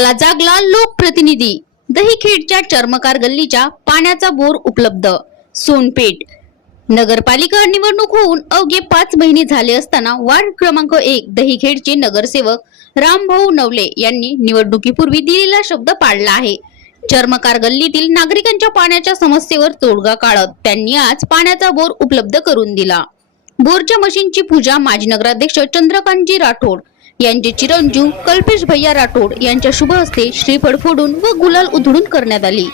झाला जागला लोकप्रतिनिधी। दहीखेडच्या चर्मकार गल्लीच्या पाण्याचा बोर उपलब्ध। सोनपेठ नगरपालिका निवडणूक होऊन अवघे 5 महिने झाले असताना वार्ड क्रमांक 1 दहीखेडचे नगरसेवक रामभाऊ नवले यांनी निवडणुकीपूर्वी दिलेला शब्द पाळला आहे। चर्मकार गल्लीतील नागरिकांच्या पाण्याच्या समस्येवर तोडगा काढत त्यांनी आज पाण्याचा बोर उपलब्ध करून दिला। बोरच्या मशीनची पूजा माजी नगराध्यक्ष चंद्रकांतजी राठोड यांचे चिरंजीव कल्पेश भैया राठोड यांच्या शुभ हस्ते श्रीफळ फोडून व गुलाल उधळून करण्यात आली।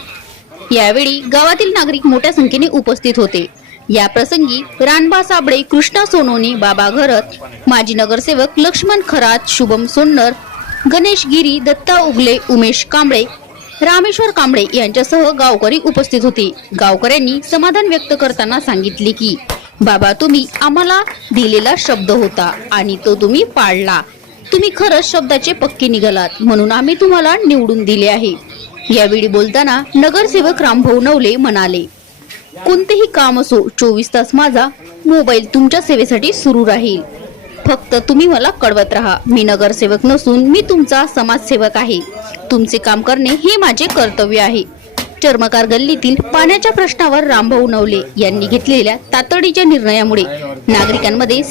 यावेळी गावातील नागरिक मोठ्या संख्येने उपस्थित होते। या प्रसंगी रानबा साबळे, कृष्णा सोनोनी, बाबा घरत, माजी नगरसेवक लक्ष्मण खरात, शुभम सोन्नर, गणेश गिरी, दत्ता उगले, उमेश कांबळे, रामेश्वर कांबळे यांच्यासह गावकरी उपस्थित होते। गावकऱ्यांनी समाधान व्यक्त करताना सांगितले की बाबा, तुम्ही आम्हाला दिलेला शब्द होता आणि तो तुम्ही पाळला। तुम्ही खरंच शब्दाचे पक्के निघालात, म्हणून आम्ही तुम्हाला निवडून दिले आहे। यावेळी बोलताना नगरसेवक रामभाऊ नवले म्हणाले, कोणतेही काम असो 24 तास माझा मोबाईल तुमच्या सेवेसाठी सुरू राहील। फक्त तुम्ही मला कळवत राहा। मी नगरसेवक नसून मी तुमचा समाजसेवक आहे। तुमचे काम करणे हे माझे कर्तव्य आहे। चर्मकार गल्लीतील पाण्याच्या प्रश्नावर रामभाऊ नवले यांनी घेतलेल्या तातडीच्या निर्णयामुळे नागरिकांमध्ये